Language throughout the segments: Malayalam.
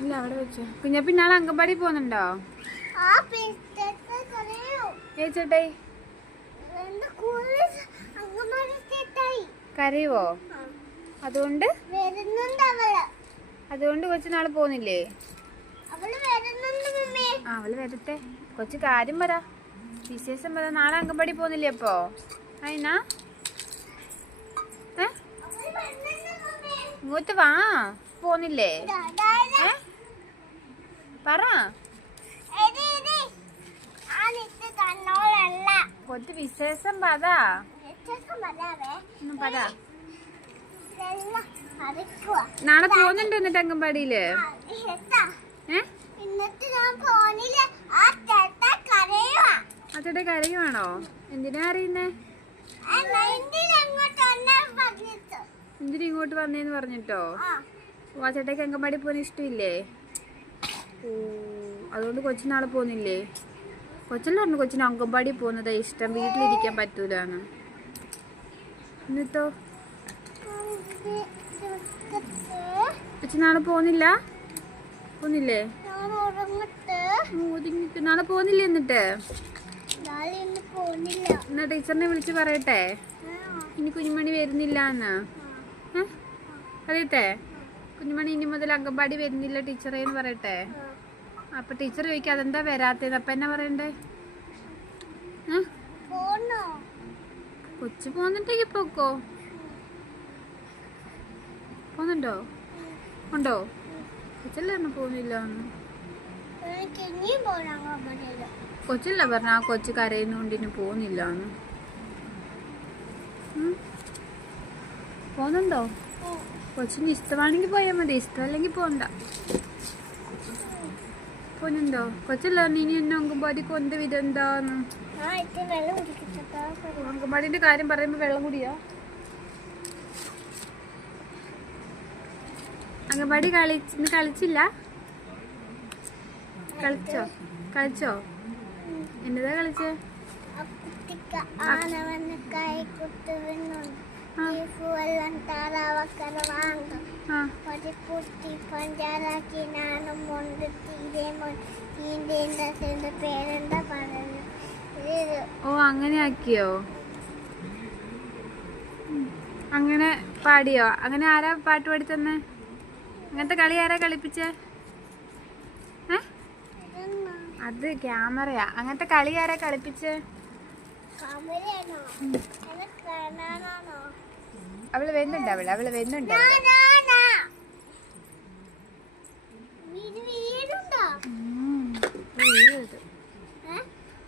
ഇല്ല അവിടെ വെച്ചോ. കുഞ്ഞപ്പി നാളെ അംഗൻവാടി പോകുന്നുണ്ടോ? ചേട്ടേ കരയുവോ? അതുകൊണ്ട് കൊച്ചു നാളെ പോകുന്നില്ലേ? അവള് വരട്ടെ. കൊച്ചു കാര്യം പറ, വിശേഷം പറ. നാളെ അംഗൻവാടി പോകുന്നില്ലേ? അപ്പോ അതിനാ ഇങ്ങോട്ട് വാ. പോന്നില്ലേ? പറ. കൊച്ചു വിശേഷം പറ. പറ. നാളെ പോകുന്നുണ്ട് എന്നിട്ട് അംഗൻവാടിയില്? അച്ഛടെ കരയുവാണോ? എന്തിനാ അറിയുന്നേ? എന്തിനാ ഇങ്ങോട്ട് വന്നേന്ന് പറഞ്ഞിട്ടോ? ആ ചേട്ടയ്ക്ക് അംഗൻവാടി പോകാൻ ഇഷ്ടമില്ലേ? ഓ, അതുകൊണ്ട് കൊച്ചു നാളെ പോകുന്നില്ലേ? കൊച്ചല്ലേ പറഞ്ഞു കൊച്ചിന് അംഗൻവാടി പോകുന്നതാ ഇഷ്ടം, വീട്ടിലിരിക്കാൻ പറ്റൂലെന്ന്. എന്നിട്ടോ കൊച്ചു നാളെ പോകുന്നില്ല? പോകുന്നില്ലേ? നാളെ പോകുന്നില്ലേ? എന്നിട്ട് എന്നാ ടീച്ചറിനെ വിളിച്ച് പറയട്ടെ ഇനി കുഞ്ഞുമണി വരുന്നില്ല എന്ന്. പറയട്ടെ കുഞ്ഞുമണി ഇനി മുതൽ അംഗൻവാടി വരുന്നില്ല ടീച്ചറേന്ന് പറയട്ടെ. അപ്പൊ ടീച്ചർ ചോദിക്കും അതെന്താ വരാത്തത്? അപ്പൊ എന്നാ പറയണ്ടേ? കൊച്ചു പോന്നിട്ടേക്ക് പോക്കോ. പോന്നുണ്ടോ? ഉണ്ടോ? കൊച്ചല്ലേ പറഞ്ഞ പോകുന്നില്ല. കൊച്ചല്ല പറഞ്ഞ ആ കൊച്ചു കരയുന്നോണ്ടിന് പോകുന്നില്ല. പോന്നുണ്ടോ? കൊച്ചിന് ഇഷ്ടമാണെങ്കിൽ പോയാൽ മതി, ഇഷ്ടമല്ലെങ്കിൽ പോണ്ട. പോന്നുണ്ടോ? കൊച്ചല്ല ഇനി എന്നെ അംഗൻവാടി കൊണ്ട് വിടെന്താന്ന്. അംഗൻവാടിന്റെ കാര്യം പറയുമ്പോ വെള്ളം കുടിയാ. അംഗൻവാടി കളിച്ചില്ല? കളിച്ചോ? എന്നതാ കളിച്ചേ? ഓ, അങ്ങനെ ആക്കിയോ? അങ്ങനെ പാടിയോ? അങ്ങനെ ആരാ പാട്ട് പാടി തന്നെ? അങ്ങനത്തെ കളി ആരാ കളിപ്പിച്ചേ? അത് ക്യാമറയാ. അങ്ങനത്തെ കളി ആരാ കളിപ്പിച്ചേ? അവള് വരുന്നുണ്ട്. അവള് വരുന്നുണ്ട്.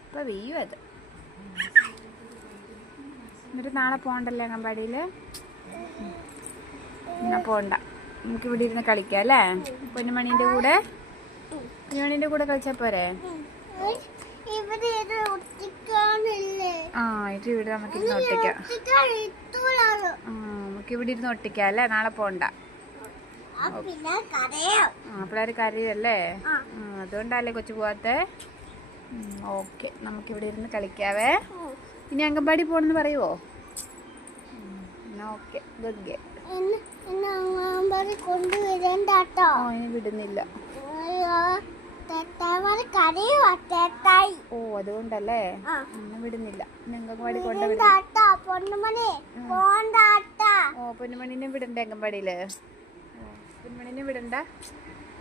ഇപ്പൊ വീയും അത്. എന്നിട്ട് നാളെ പോണ്ടല്ലേ അംഗൻവാടിയില്? എന്നാ പോണ്ട, നമുക്ക് ഇവിടെ ഇരുന്ന് കളിക്കാം അല്ലേ? പൊന്നുമണീന്റെ കൂടെ കളിച്ചാ പോരെ? ഇത് ഇവിടെ നമുക്ക് ഇരുന്ന് ഒട്ടിക്കാം. നമുക്ക് ഇവിടെ ഇരുന്ന് ഒട്ടിക്കാം അല്ലേ? നാളെ പോണ്ട. പിള്ളേര് കരയല്ലേ? അതുകൊണ്ടല്ലേ കൊച്ചു പോവാത്തെ? ഓക്കെ, നമുക്കിവിടെ ഇരുന്ന് കളിക്കാവേ. ഇനി അംഗൻവാടി പോണെന്ന് പറയുവോ? ഓക്കെ, ഗുഡ് ഗേ. ഇനി വിടുന്നില്ല. ഓ, അതുകൊണ്ടല്ലേ വിടുന്നില്ല. അംഗൻവാടി കൊണ്ടുവിടും. ഓ, പൊന്നുമണിനെ വിടണ്ടേ അംഗൻവാടിയില്? പൊന്നുമണിനെ വിടണ്ട.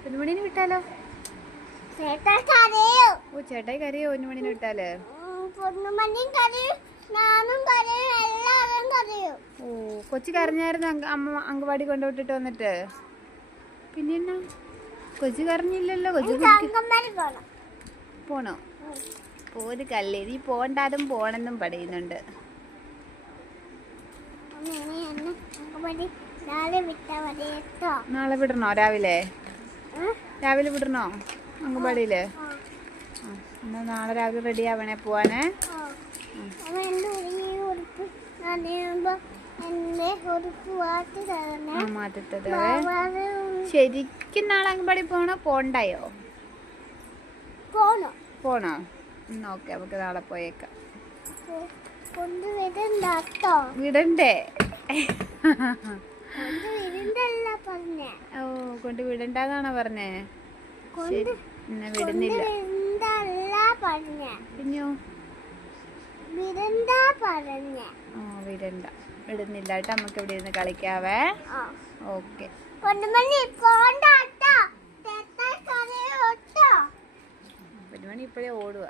പൊന്നുമണിനെ വിട്ടാലോ? ഓ, ചേട്ടായി കരയോ പൊന്നുമണിനെ വിട്ടാല്? ഓ, കൊച്ചു കരഞ്ഞായിരുന്നു അമ്മ അംഗൻവാടി കൊണ്ടുവിട്ടിട്ട് വന്നിട്ട്? പിന്നെ എന്നാ കൊച്ചു കരഞ്ഞില്ലല്ലോ? കൊച്ചു പോണോ? പോര് കല്ലേ, നീ പോണ്ടാതും പോണെന്നും പറയുന്നുണ്ട്. നാളെ വിടണോ? രാവിലെ വിടണോ അംഗൻവാടിയില്? എന്നാ നാളെ രാവിലെ റെഡി ആവണേ പോവാനേ. മാറ്റത്തത് ശരിക്കും നാളെ അംഗൻവാടി പോണോ? പോണ്ടായോ? പോണോ? ഓക്കെ, നമുക്ക് നാളെ പോയേക്കാം. വിടണ്ടേ? ഓ, കൊണ്ട് വിടണ്ടെന്നാണോ പറഞ്ഞേ? ശരി എന്നെ വിടുന്നില്ല. പിന്നെയോ വിടണ്ട, വിടുന്നില്ല കേട്ടോ. നമുക്ക് ഇവിടെ ഇരുന്ന് കളിക്കാവേ. ഓക്കെ. 1 മണി ഇപ്പോഴേ ഓടുക.